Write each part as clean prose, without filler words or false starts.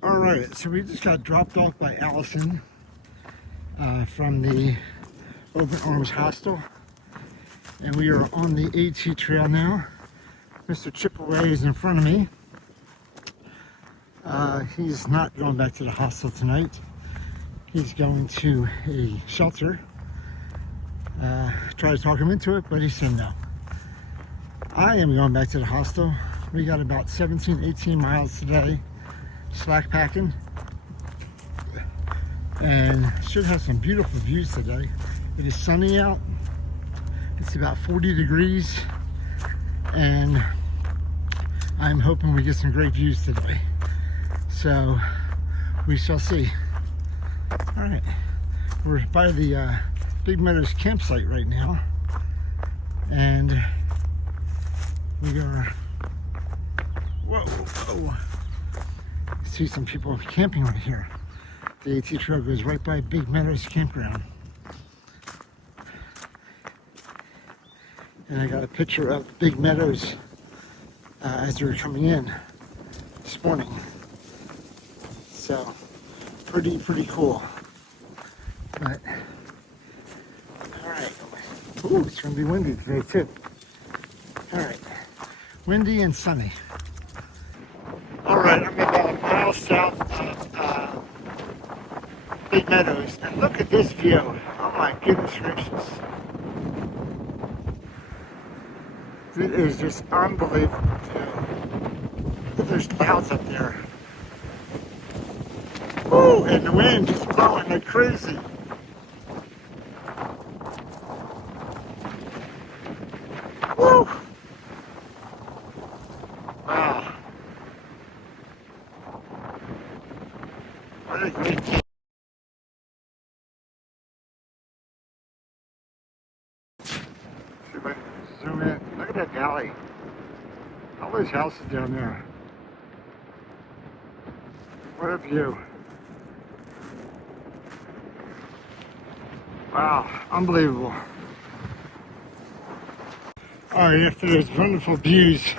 Alright, so we just got dropped off by Alison from the Open Arms Hostel, and we are on the AT trail now. Mr. Chipaway is in front of me. He's not going back to the hostel tonight. He's going to a shelter. Tried to talk him into it, but he said no. I am going back to the hostel. We got about 17, 18 miles today, slackpacking, and should have some beautiful views today. It is sunny out. It's about 40 degrees, and I'm hoping we get some great views today. So we shall see. All right, we're by the Big Meadows campsite right now, and we are, whoa, see some people camping right here. The AT trail goes right by Big Meadows campground. And I got a picture of Big Meadows as they were coming in this morning. So pretty cool. But all right. Ooh, it's gonna be windy today too. All right, windy and sunny. All right, I'm about a mile south of Big Meadows, and look at this view. Oh my goodness gracious. It is just unbelievable view. There's clouds up there. Woo, and the wind just blowing like crazy. Woo! Wow. What a great view. See if I can zoom in. Look at that valley. All those houses down there. What a view. Wow, unbelievable. Alright, after those wonderful views,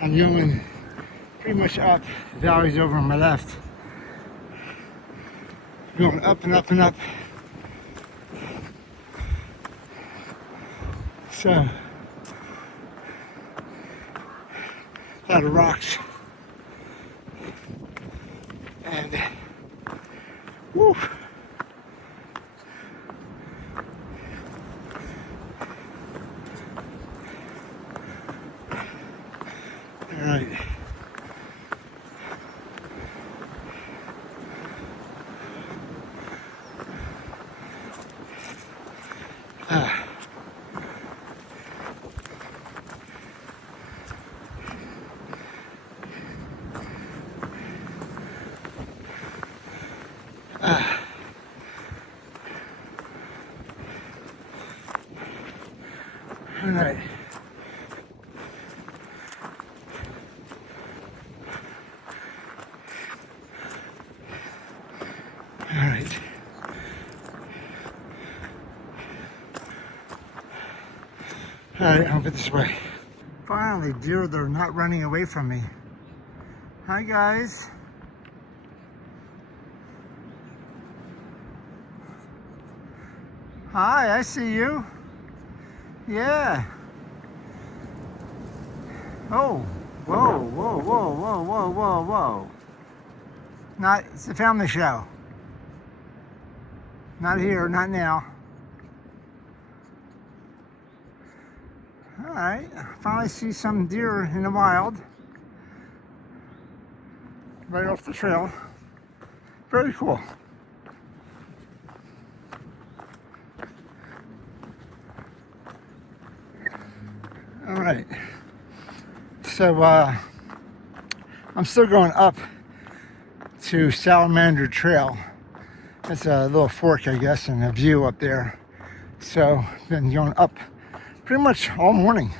I'm going pretty much up. The valley's over on my left. Going up and up and up. So, a lot of rocks. And, woo! All right. All right. All right. All right, I'll put this way. Finally, deer, they're not running away from me. Hi, guys. Hi, I see you. Yeah. Oh, whoa, whoa, whoa, whoa, whoa, whoa, whoa. Not, it's a family show. Not here, not now. All right, finally see some deer in the wild. Right off the trail. Very cool. All right, so I'm still going up to Salamander Trail. It's a little fork, I guess, and a view up there. So been going up pretty much all morning.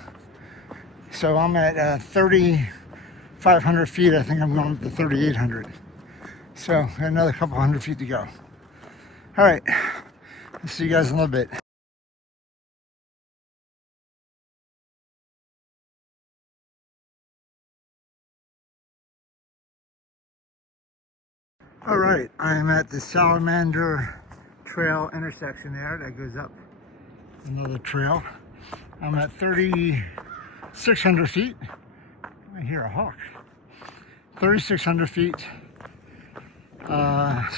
So I'm at 3,500 feet. I think I'm going up to 3,800. So another couple hundred feet to go. All right, I'll see you guys in a little bit. All right, I am at the Salamander Trail intersection there that goes up another trail. I'm at 3,600 feet. I hear a hawk. 3,600 feet. So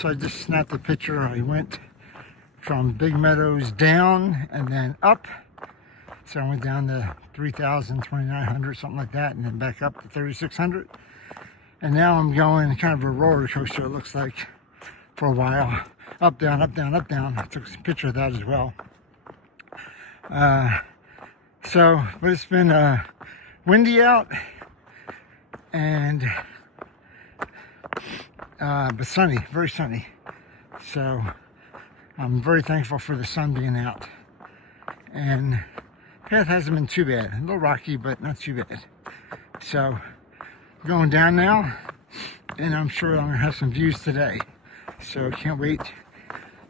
I just snapped a picture. I went from Big Meadows down and then up. So I went down to 3,000, 2,900, something like that, and then back up to 3,600. And now I'm going kind of a roller coaster, it looks like, for a while. Up, down, up, down, up, down. I took a picture of that as well. But it's been windy out and but sunny, very sunny. So I'm very thankful for the sun being out. And path hasn't been too bad. A little rocky, but not too bad. So going down now, and I'm sure I'm gonna have some views today. So can't wait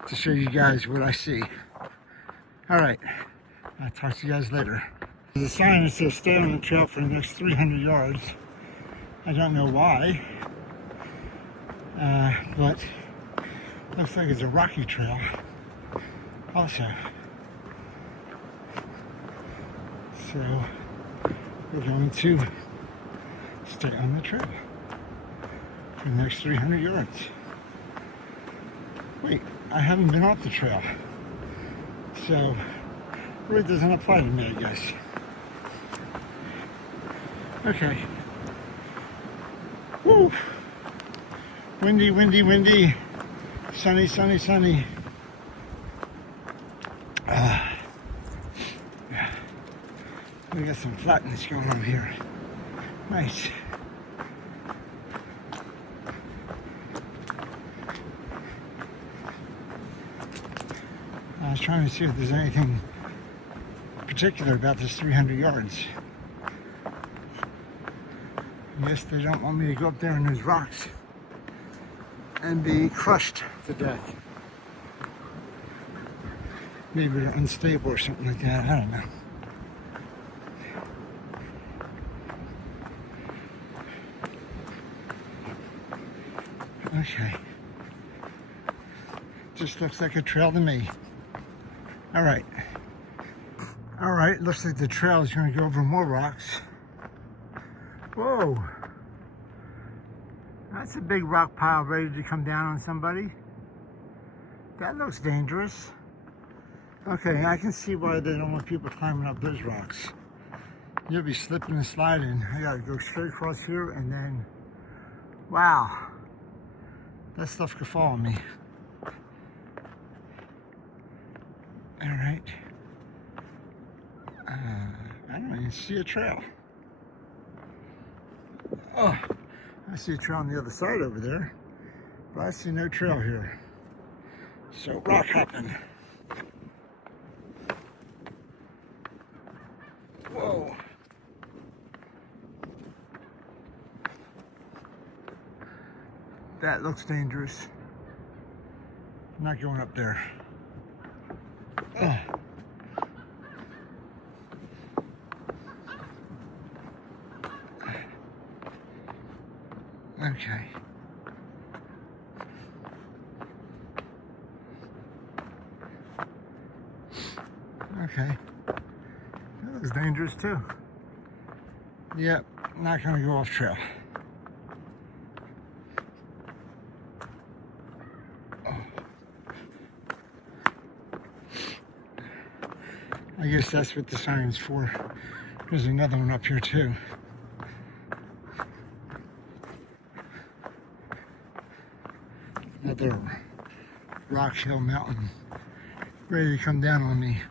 to show you guys what I see. All right, I'll talk to you guys later. There's a sign that says stay on the trail for the next 300 yards. I don't know why, but looks like it's a rocky trail also. So we're going to stay on the trail for the next 300 yards. Wait, I haven't been off the trail, so it really doesn't apply to me, I guess. Okay. Woo! Windy, windy, windy. Sunny, sunny, sunny. Yeah. We got some flatness going on here. Nice. I was trying to see if there's anything particular about this 300 yards. Yes, they don't want me to go up there in those rocks and be crushed to death. Maybe they're unstable or something like that, I don't know. Okay. Just looks like a trail to me. All right. All right, looks like the trail is going to go over more rocks. Whoa. That's a big rock pile ready to come down on somebody. That looks dangerous. Okay, I can see why they don't want people climbing up those rocks. You'll be slipping and sliding. I gotta go straight across here and then, wow. That stuff could fall on me. All right. I don't even see a trail. Oh, I see a trail on the other side over there, but I see no trail here. So rock hopping. Whoa. That looks dangerous. I'm not going up there. Ugh. Okay. Okay. That looks dangerous too. Yep, not gonna go off trail. I guess that's what the sign's for. There's another one up here too. Another rock hill mountain ready to come down on me.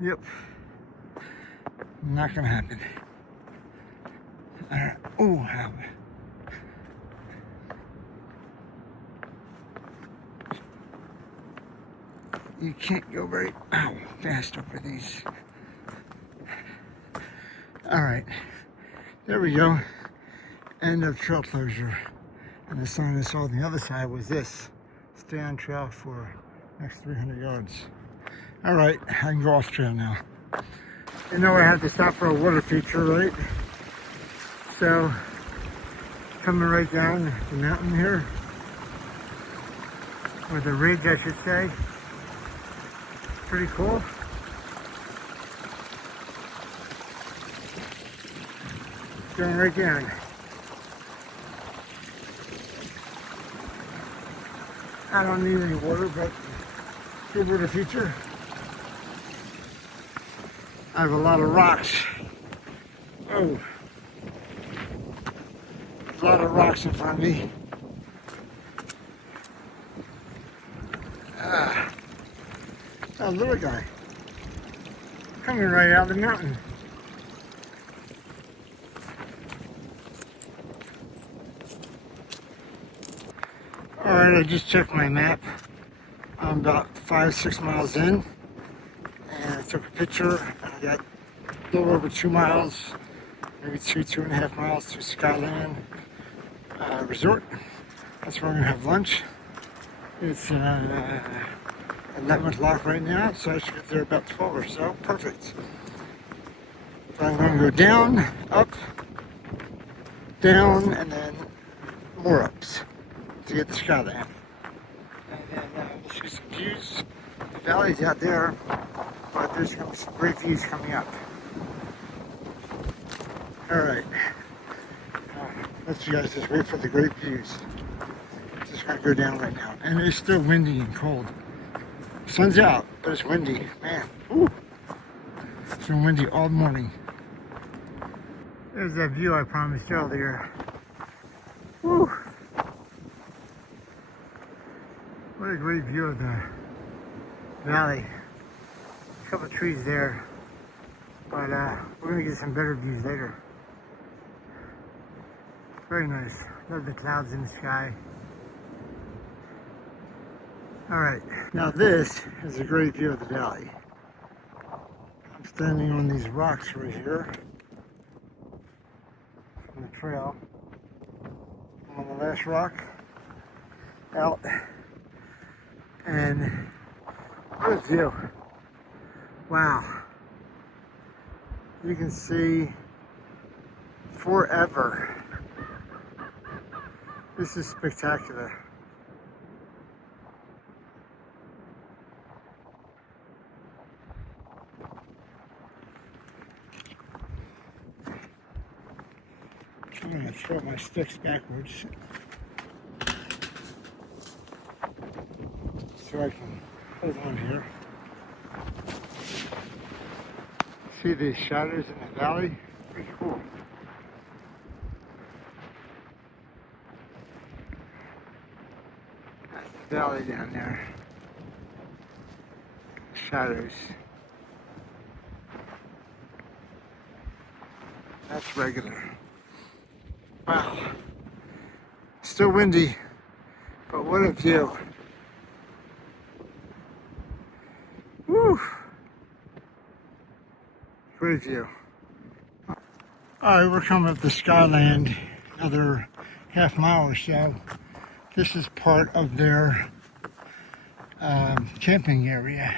Yep. Not gonna happen. Alright. Oh, how. You can't go very fast over these. Alright. There we go. End of trail closure. And the sign I saw on the other side was this. Stay on trail for next 300 yards. All right, I can go off trail now. You know I had to stop for a water feature, right? So, coming right down the mountain here, or the ridge I should say. Pretty cool. Going right down. I don't need any water, but good water feature. I have a lot of rocks. Oh. A lot of rocks in front of me. A little guy. Coming right out of the mountain. Alright, I just checked my map. I'm about 5-6 miles in. And I took a picture. I got a little over 2 miles, maybe 2.5 miles to Skyland Resort. That's where we're going to have lunch. It's 11 o'clock right now, so I should get there about 12 or so. Perfect. So I'm going to go down, up, down, and then more ups to get to Skyland. And then we'll see some views. The valley's out there, but there's going to be some great views coming up. Alright. Let's you guys just wait for the great views. Just going to go down right now. And it's still windy and cold. Sun's out, but it's windy. Man, ooh. It's been windy all morning. There's that view I promised earlier. Woo. What a great view of the valley. A couple of trees there. But we're going to get some better views later. Very nice. Love the clouds in the sky. Alright, now this is a great view of the valley. I'm standing on these rocks right here from the trail. I'm on the last rock out, and what a view. Wow. You can see forever. This is spectacular. I'm going to throw my sticks backwards so I can hold on here. See the shadows in the valley? Pretty cool. That's the valley down there. Shadows. That's regular. Wow. Still windy, but what a view. Woo! Great view. Alright, we're coming up to Skyland, another half mile or so. This is part of their camping area.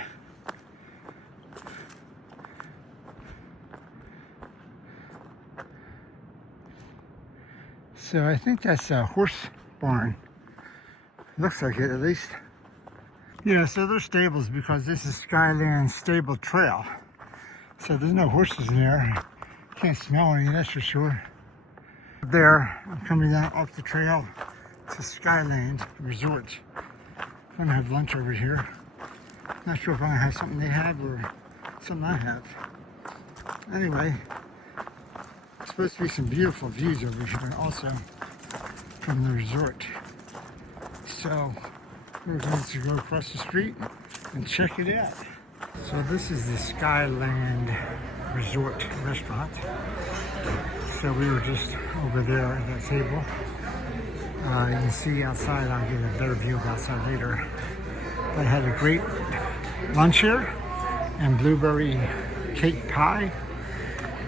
So I think that's a horse barn. Looks like it, at least. Yeah, so they're stables because this is Skyland Stable Trail. So there's no horses in there. Can't smell any, that's for sure. There, I'm coming down off the trail to Skyland Resort. I'm gonna have lunch over here. Not sure if I'm gonna have something they have or something I have. Anyway, it's supposed to be some beautiful views over here also from the resort. So we're going to go across the street and check it out. So this is the Skyland Resort restaurant. So we were just over there at that table. You can see outside, I'll get a better view of outside later. But I had a great lunch here and blueberry cake pie.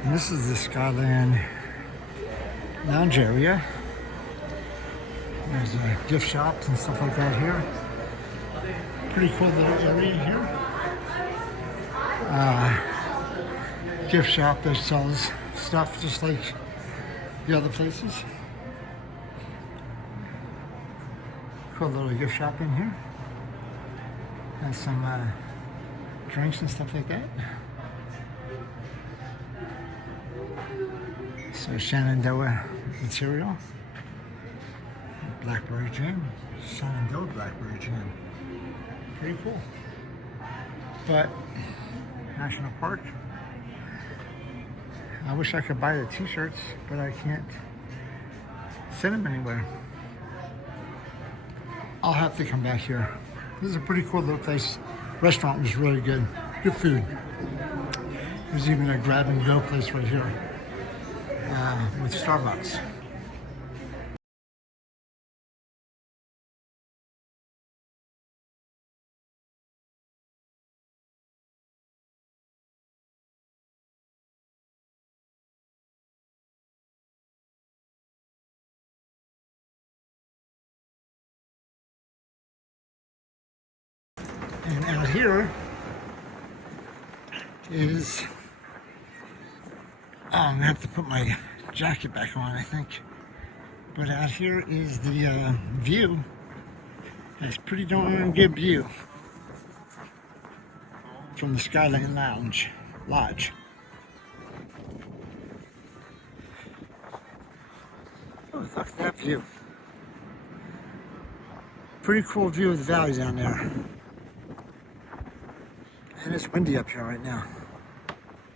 And this is the Skyland lounge area. There's gift shops and stuff like that here. Pretty cool little area here. gift shop that sells stuff just like the other places. Cool little gift shop in here. Has some drinks and stuff like that. So Shenandoah material. Blackberry jam. Shenandoah blackberry jam. Pretty cool. But National Park. I wish I could buy the t-shirts, but I can't send them anywhere. I'll have to come back here. This is a pretty cool little place. Restaurant was really good. Good food. There's even a grab and go place right here with Starbucks. And out here is, I'm gonna have to put my jacket back on, I think. But out here is the view. It's pretty darn good view from the Skyland Lodge. Oh, look at that view. Pretty cool view of the valley down there. And it's windy up here right now.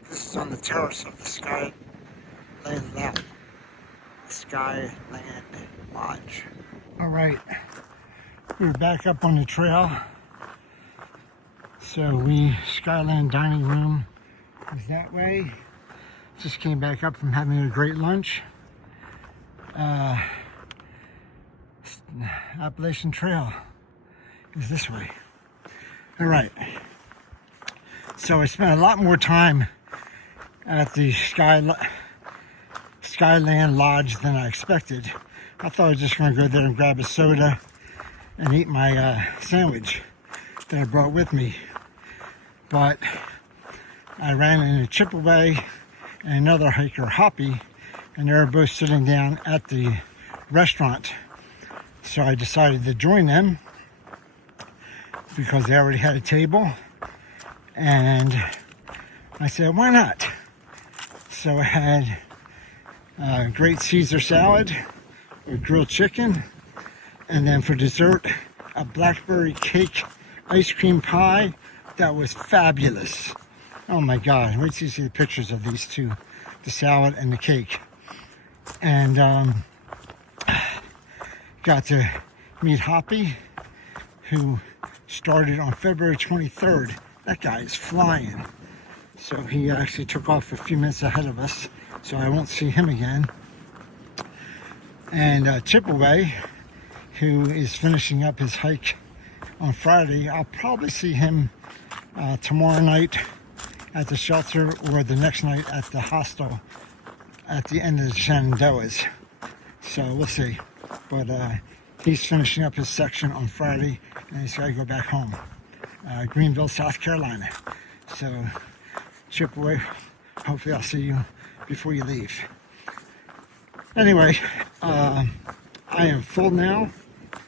This is on the terrace of the Skyland Lodge. All right, we're back up on the trail. So Skyland dining room is that way. Just came back up from having a great lunch. Appalachian Trail is this way. All right. So I spent a lot more time at the Skyland Lodge than I expected. I thought I was just going to go there and grab a soda and eat my sandwich that I brought with me. But I ran into Chipaway and another hiker, Hoppy, and they were both sitting down at the restaurant. So I decided to join them because they already had a table. And I said, why not? So I had a great Caesar salad with grilled chicken. And then for dessert, a blackberry cake ice cream pie that was fabulous. Oh my God, wait till you see the pictures of these two, the salad and the cake. And got to meet Hoppy, who started on February 23rd. That guy is flying. So he actually took off a few minutes ahead of us, so I won't see him again. And Chipaway, who is finishing up his hike on Friday, I'll probably see him tomorrow night at the shelter or the next night at the hostel at the end of the Shenandoahs. So we'll see. But he's finishing up his section on Friday and he's got to go back home. Greenville, South Carolina. So, Chipaway, hopefully I'll see you before you leave. Anyway, I am full now.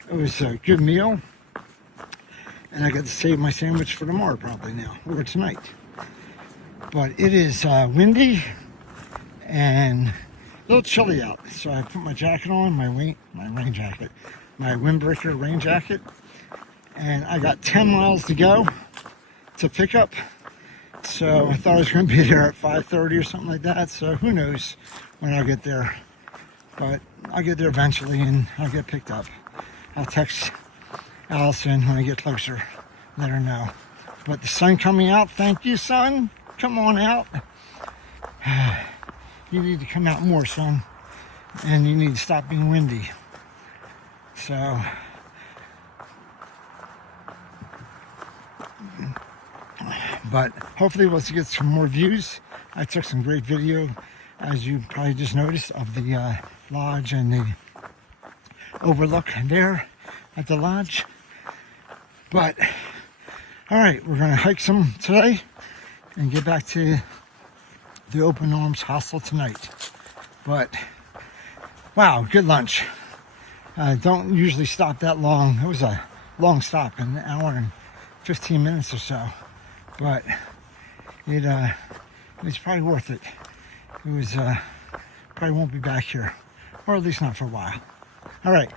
It was a good meal. And I got to save my sandwich for tomorrow probably now, or tonight. But it is windy and a little chilly out. So I put my jacket on, my rain jacket, my windbreaker rain jacket. And I got 10 miles to go to pick up. So I thought I was going to be there at 5:30 or something like that. So who knows when I'll get there. But I'll get there eventually and I'll get picked up. I'll text Alison when I get closer, let her know. But the sun coming out, thank you, sun. Come on out. You need to come out more, son. And you need to stop being windy. So... but hopefully we'll get some more views. I took some great video, as you probably just noticed, of the lodge and the overlook there at the lodge. But all right, we're gonna hike some today and get back to the Open Arms Hostel tonight. But wow, good lunch. Don't usually stop that long. It was a long stop, an hour and 15 minutes or so, but it was probably worth it. It was probably won't be back here, or at least not for a while. All right,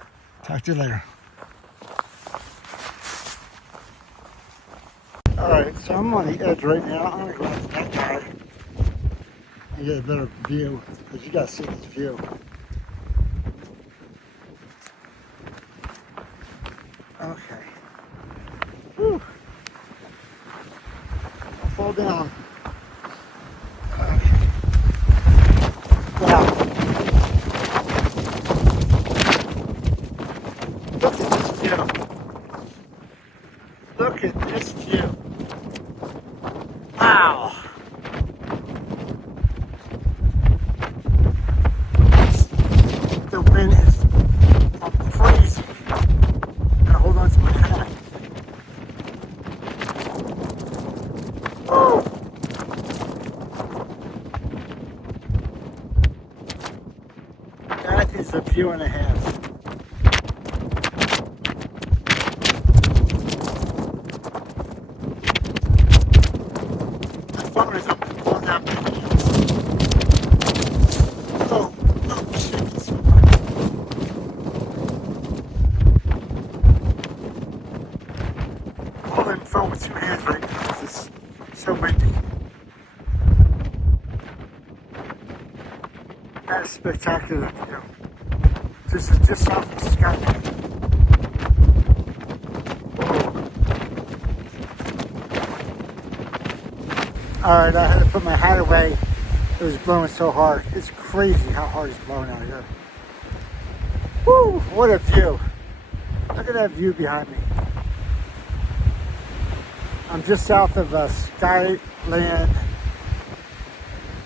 talk to you later. All right, so I'm on the edge right now. I'm gonna go up to that guy and get a better view, because you gotta see this view. Okay. Whew. I'll fall down. Okay. Wow. Look at this view. Look at this view. Wow. The wind is crazy. Gotta hold on to my hat. Oh. That is a view and a half. As far as I'm on that video. Oh, shit. Holding the phone with two hands right now because it's so windy. That is spectacular view. This is just south of Skyland. Alright, I had to put my hat away. It was blowing so hard. It's crazy how hard it's blowing out here. Woo! What a view. Look at that view behind me. I'm just south of Skyland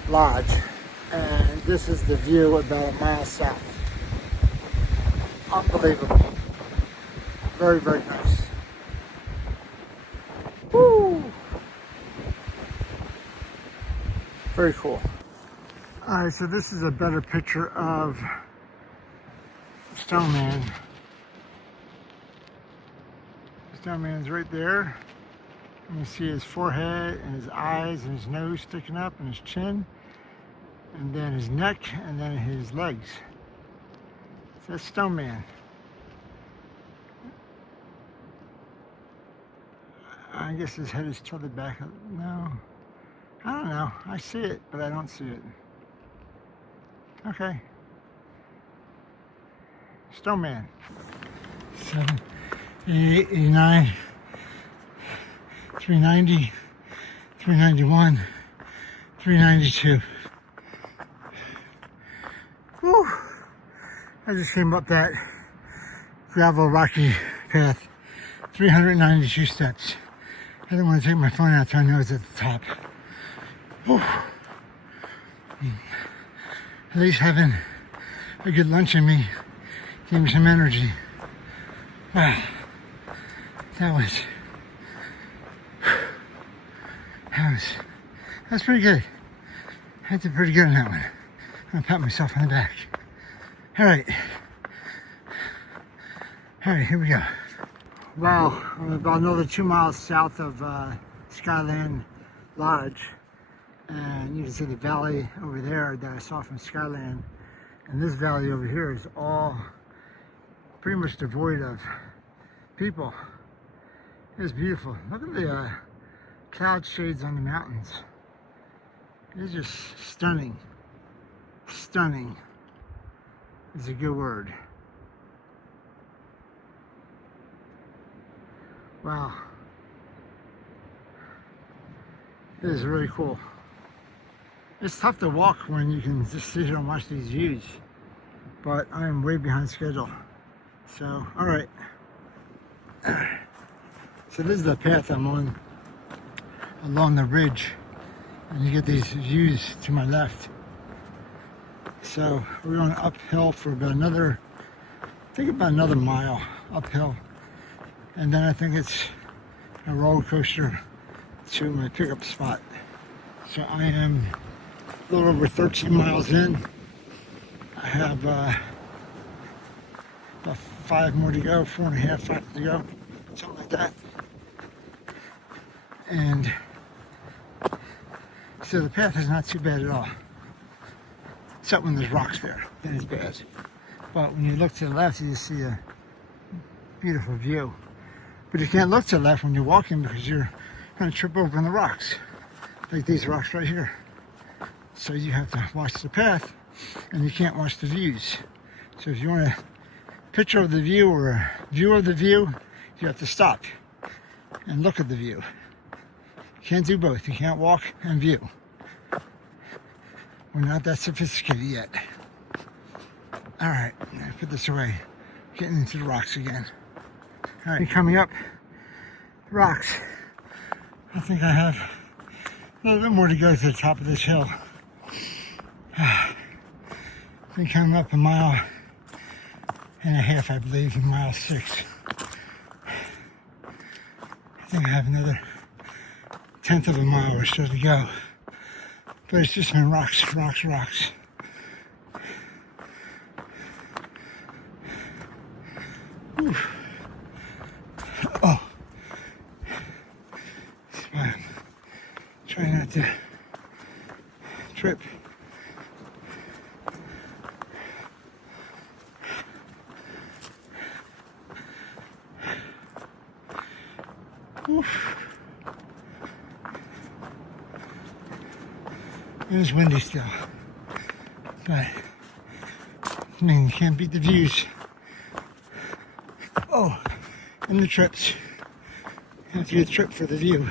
Lodge, and this is the view about a mile south. Unbelievable. Very, very nice. Woo! Very cool. Alright, so this is a better picture of Stone Man. Stone Man's right there. You can see his forehead and his eyes and his nose sticking up and his chin, and then his neck, and then his legs. So that's Stone Man. I guess his head is tilted back. No, I don't know. I see it, but I don't see it. Okay. Stone Man. 7, 88, 89, 390, 391, 392. Whew. I just came up that gravel rocky path. 392 steps. I didn't want to take my phone out till I know it's at the top. Whew. At least having a good lunch in me gave me some energy. Wow. That's pretty good. I did pretty good on that one. I'm gonna pat myself on the back. All right, here we go. Wow, I'm about another 2 miles south of Skyland Lodge, and you can see the valley over there that I saw from Skyland, and this valley over here is all pretty much devoid of people. It's beautiful. Look at the cloud shades on the mountains. It's just stunning. Stunning is a good word. Wow. It is really cool. It's tough to walk when you can just sit here and watch these views, but I am way behind schedule. So, all right. So this is the path I'm on along the ridge, and you get these views to my left. So we're going uphill for about another, I think about another mile uphill, and then I think it's a roller coaster to my pickup spot. So I am a little over 13 miles in. I have about 5 more to go, 4.5, 5 to go, something like that. And so the path is not too bad at all. Except when there's rocks there, then it's bad. But when you look to the left, you see a beautiful view. But you can't look to the left when you're walking because you're going to trip over on the rocks. Like these rocks right here. So you have to watch the path and you can't watch the views. So if you want a picture of the view or a view of the view, you have to stop and look at the view. You can't do both. You can't walk and view. We're not that sophisticated yet. All right, put this away. Getting into the rocks again. All right, coming up, rocks. I think I have a little bit more to go to the top of this hill. Been coming up 1.5 miles, I believe, in mile 6. I think I have another 1/10 of a mile or so to go. But it's just been rocks, rocks, rocks. Whew. Oh. That's why I'm trying not to trip. Oof. It was windy still, but I mean, you can't beat the views. Oh, and the trips. You have to get a trip for the view.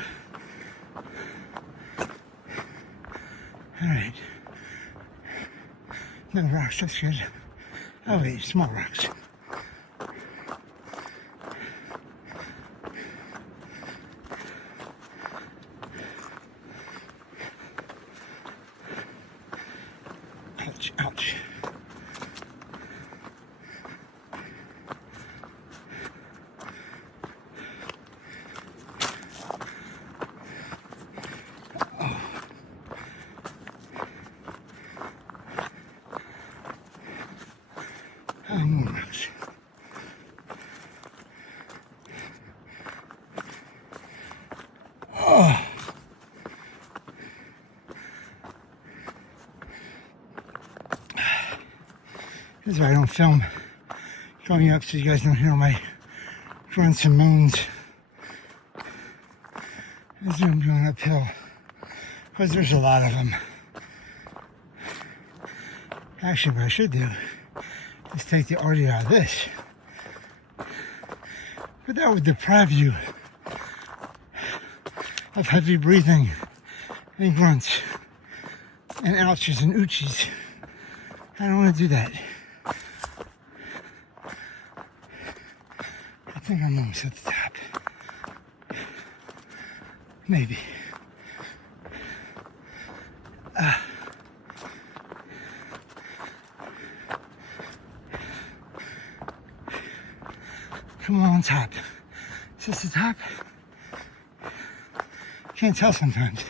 All right. No rocks, that's good. Oh wait, small rocks. Ouch, ouch. More rocks. Oh. This is why I don't film going up so you guys don't hear my grunts and moans as I'm going uphill, because there's a lot of them. Actually, what I should do is take the audio out of this, but that would deprive you of heavy breathing and grunts and ouches and oochies. I don't want to do that. I think I'm almost at the top. Maybe. Come on top. Is this the top? Can't tell sometimes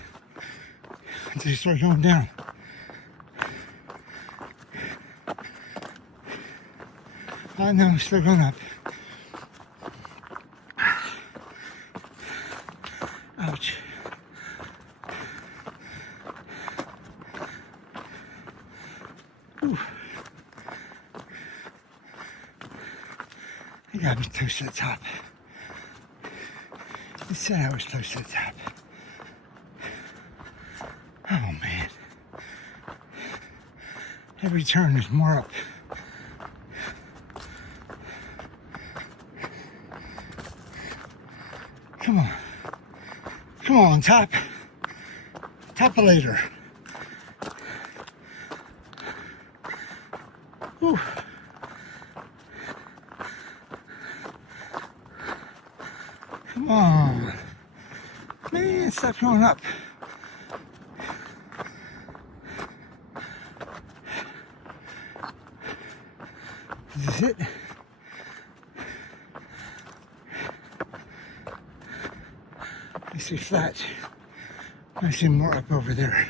until you start going down. Oh no, still going up. Ouch. Whew. I gotta be close to the top. It said I was close to the top. Oh man. Every turn there's more up. Come on. Come on, top. Top-a-later. Whew. Come on. Man, stop going up. Is this it? I see flat. I see more up over there.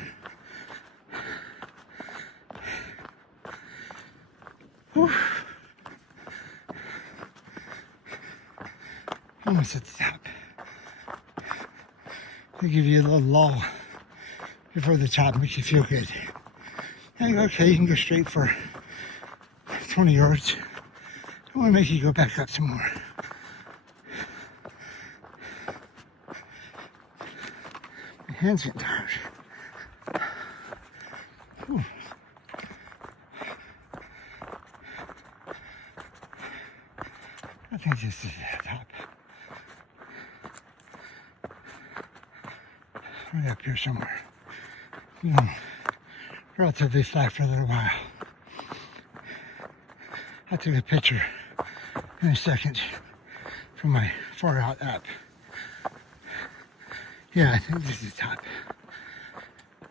Whew. Almost at the top. They give you a little lull before the top, makes you feel good. And okay, you can go straight for 20 yards. I want to make you go back up some more. My hands get tired. Whew. I think this is the top. Right up here somewhere. Relatively flat for a little while. I took a picture in a second from my far out app. Yeah, I think this is the top.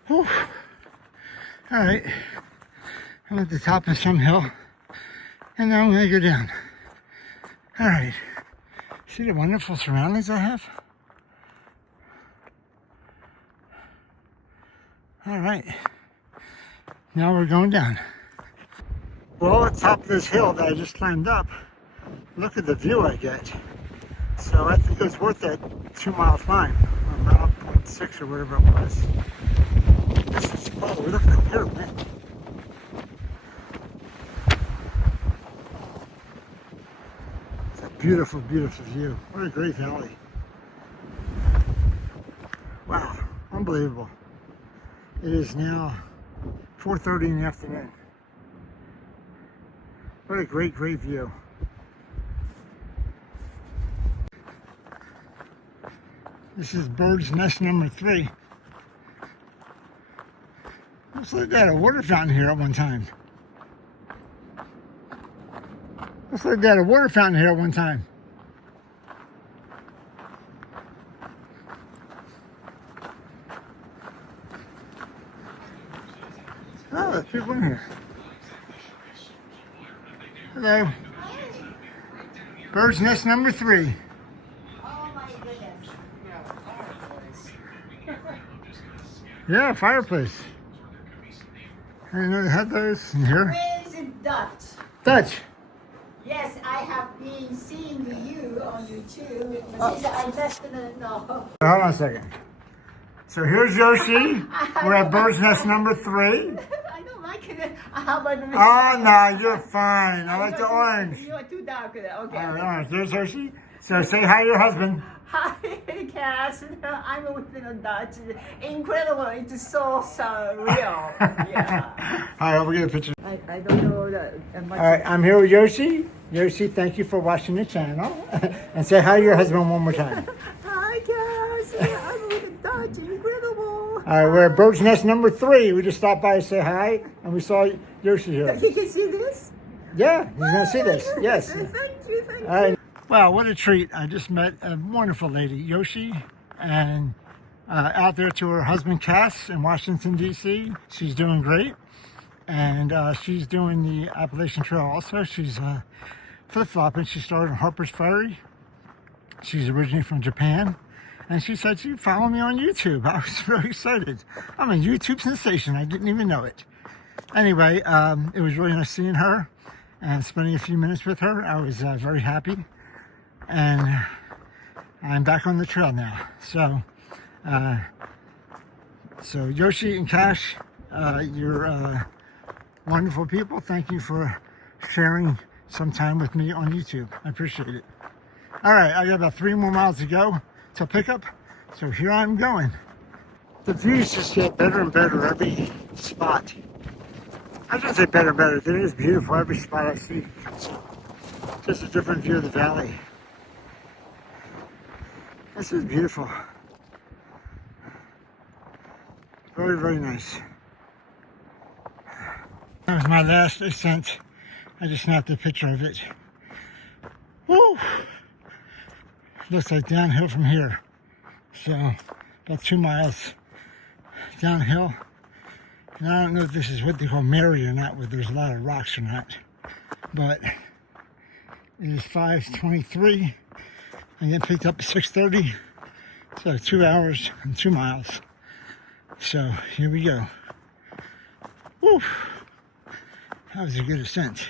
Whew. All right, I'm at the top of some hill, and now I'm gonna go down. All right, see the wonderful surroundings I have? All right, now we're going down. Well, at the top of this hill that I just climbed up, look at the view I get. So I think it was worth that 2-mile climb, or about 0.6 or whatever it was. This is, oh, look up here, man. It's a beautiful, beautiful view. What a great valley. Wow, unbelievable. It is now 4:30 in the afternoon. What a great, great view. This is bird's nest number 3. Looks like they had a water fountain here at one time. Looks like they had a water fountain here at one time. Oh, there's people in here. Hello. Bird's nest number 3. Oh my goodness. Yeah, fireplace. I didn't know they had those in here. Where is it Dutch? Dutch. Yes, I have been seeing you on YouTube. But I just didn't know. Hold on a second. So here's Yoshie. We're at bird's nest number 3. I don't like it. How about the Oh, no, you're fine. I like the orange. You are too dark. Okay. All right, orange. There's Yoshie. So say hi to your husband. Hi, Cass. I'm with the Dutch. Incredible. It's so surreal. Yeah. All right, we'll get a picture. I don't know that much. All right, I'm here with Yoshie. Yoshie, thank you for watching the channel. And say hi to your husband one more time. Hi, Cass. I'm with the Dutch. Incredible. All right, we're at bird's nest number 3. We just stopped by to say hi, and we saw Yoshie here. You can see this? Yeah, he's going to see this. Yes. Thank you. Thank you. All right. Wow, what a treat. I just met a wonderful lady, Yoshie, and out there to her husband, Cass, in Washington, D.C. She's doing great, and she's doing the Appalachian Trail also. She's flip-flopping. She started in Harper's Ferry. She's originally from Japan, and she said she'd follow me on YouTube. I was very excited. I'm a YouTube sensation. I didn't even know it. Anyway, it was really nice seeing her and spending a few minutes with her. I was very happy. And I'm back on the trail now. So Yoshie and Cash, you're wonderful people. Thank you for sharing some time with me on YouTube. I appreciate it. All right, I got about 3 more miles to go to pickup. So here I'm going. The views just get better and better every spot. I shouldn't say better and better. It is beautiful. Every spot I see. Just a different view of the valley. This is beautiful. Very, very nice. That was my last ascent. I just snapped a picture of it. Woo! Looks like downhill from here. So, about 2 miles downhill. And I don't know if this is what they call Mary or not, where there's a lot of rocks or not. But it is 5:23. I get picked up at 6:30, so 2 hours and 2 miles. So here we go. Woo! That was a good ascent.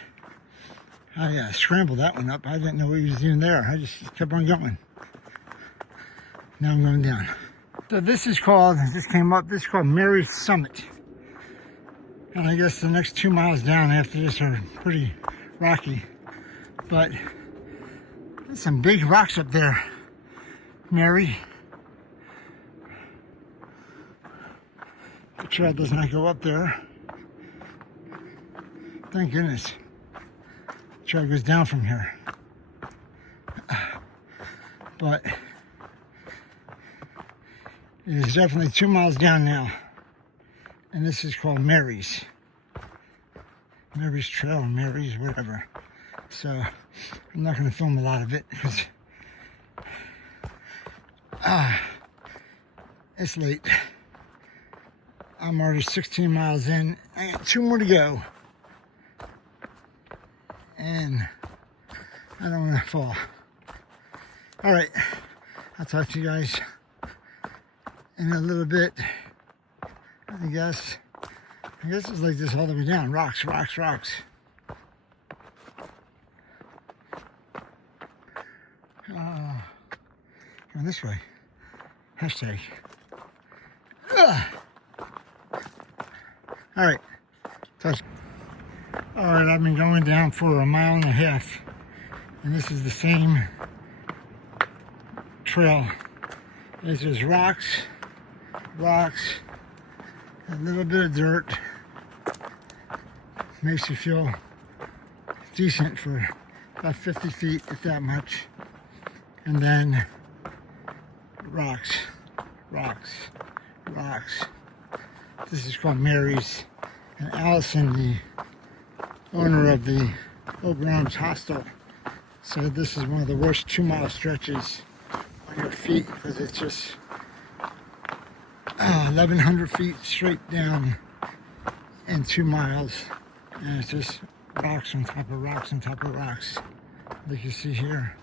I scrambled that one up. I didn't know he was even there. I just kept on going. Now I'm going down. So this is called, just came up, this is called Mary's Summit. And I guess the next 2 miles down after this are pretty rocky. But there's some big rocks up there, Mary. The trail does not go up there. Thank goodness. The trail goes down from here. But it is definitely 2 miles down now. And this is called Mary's. Mary's Trail or Mary's, whatever. So I'm not going to film a lot of it because it's late. I'm already 16 miles in. I got 2 more to go. And I don't want to fall. All right. I'll talk to you guys in a little bit. I guess it's like this all the way down. Rocks, rocks, rocks. Going this way. Hashtag. All right. All right, I've been going down for 1.5 miles. And this is the same trail. There's just rocks, rocks, a little bit of dirt. Makes you feel decent for about 50 feet, if that much. And then rocks, rocks, rocks. This is called Mary's. And Alison, the owner of the Open Arms Hostel, said this is one of the worst 2-mile stretches on your feet because it's just 1,100 feet straight down in 2 miles. And it's just rocks on top of rocks on top of rocks, like you see here.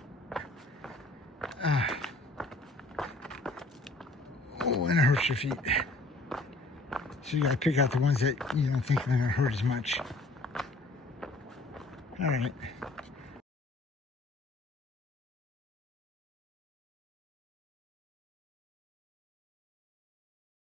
Oh, and it hurts your feet. So you gotta pick out the ones that you don't think are gonna hurt as much. All right,